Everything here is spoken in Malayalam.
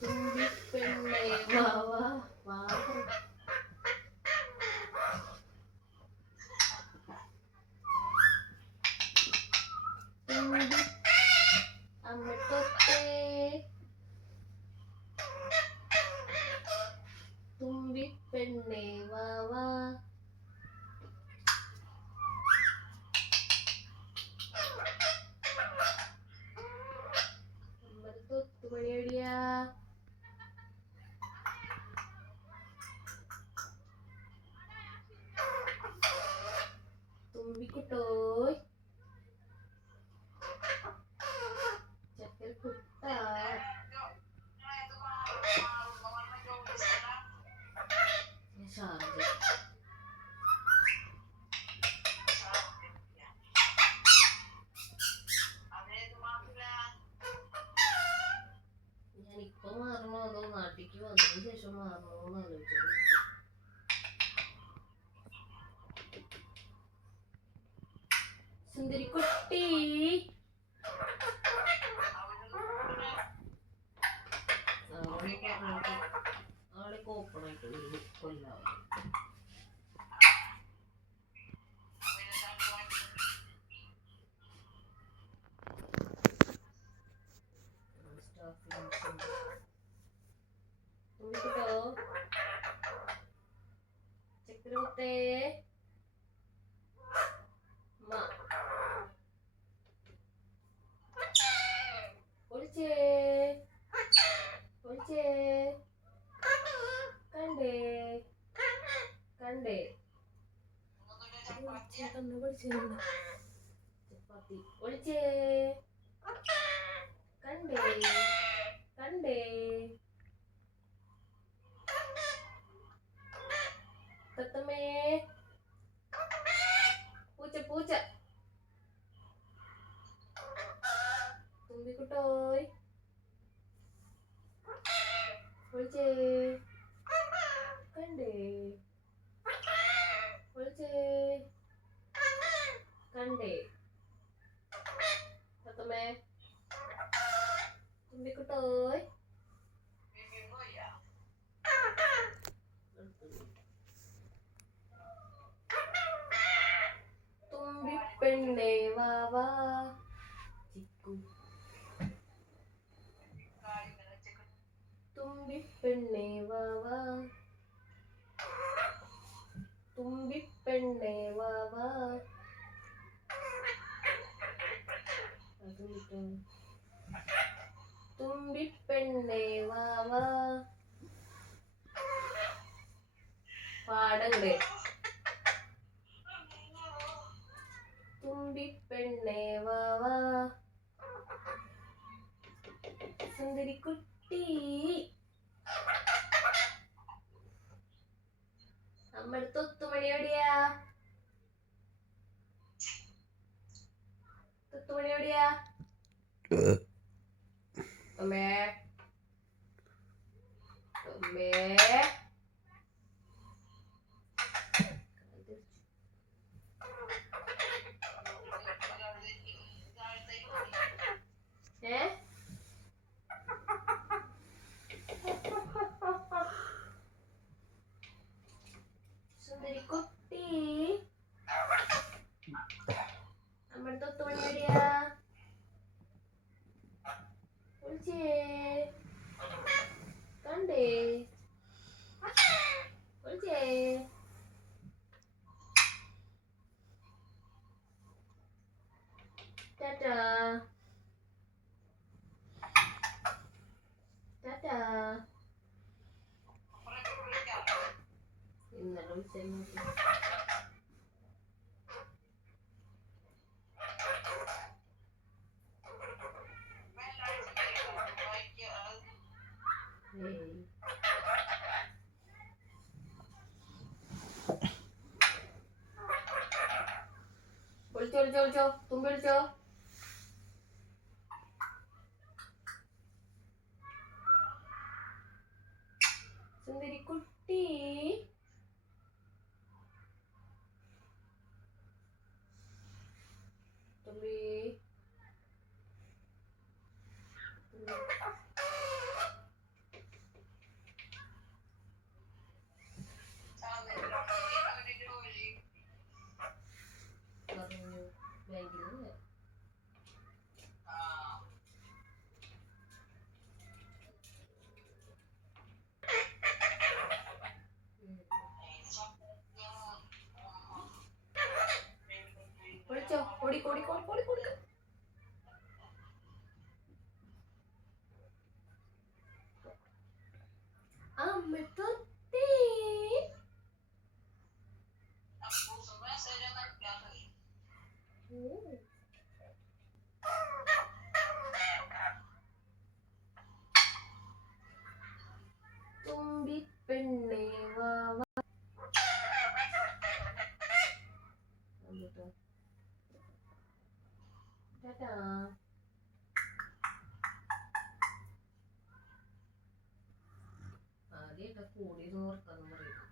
തുമ്പിപ്പെണ്ണേ വാ വാ വാ. തുമ്പി അമ്മത്തൊട്ടേ തുമ്പിപ്പെണ്ണേ വാ വാ. അമ്മത്തൊത്തുമണി എവിടെയാ? തുമ്പിക്കുട്ടോയ് ചക്കര കുട്ട. ഞാനിപ്പോ മാറണോ അതോ നാട്ടിലേക്ക് വന്നതിന് ശേഷം മാറണോന്ന് ആലോചിച്ചത്. സുന്ദരിക്കുട്ടി ആളെ ഓപ്പണായിട്ട് ഒരു കൊല്ലാവും. തുമ്പിക്കുട്ടോ ചക്കരമുത്തേ ഒളിച്ചേ ഒളിച്ചേ. കണ്ടേ കണ്ടേ ചപ്പാത്തി ഒളിച്ചേ. കണ്ടേ കണ്ടേ തത്തമ്മേ പൂച്ച പൂച്ച. തുമ്പിക്കുട്ടോയ് ഒളിച്ചേ. കണ്ടേ ഒളിച്ചേ. കണ്ടേ തത്തമ്മേ തുമ്പിക്കുട്ടോയ്. തുമ്പിപ്പെണ്ണേ വാ വാ ചിക്കു. തുമ്പിപ്പെണ്ണേ വാ വാ തുമ്പിപ്പെണ്ണേ വാ വാ. തുമ്പിപ്പെണ്ണേ വാ വാ. പാടണ്ടേ തുമ്പിപ്പെണ്ണേ വാ വാ. സുന്ദരിക്കുട്ടി അമ്മയുടെ തൊത്തുമണി എവിടെയാ? തൊത്തുമണി എവിടെയാ? അമ്മേ അമ്മേ സുന്ദരിക്കുട്ടി അമ്മയുടെ തൊത്തുമണി എവിടെയാ? ഒളിച്ചേ. കണ്ടേ ഒളിച്ചേ. ടാറ്റാ ടാറ്റാ. ഇന്നലെ വിളിച്ചു. വിളിച്ചോ വിളിച്ചോ വിളിച്ചോ തുമ്പി വിളിച്ചോ. സുന്ദരിക്കുട്ടി തുമ്പി ടാറ്റാ. ആദ്യമായിട്ട് കൂടി വർത്താനം പറയും.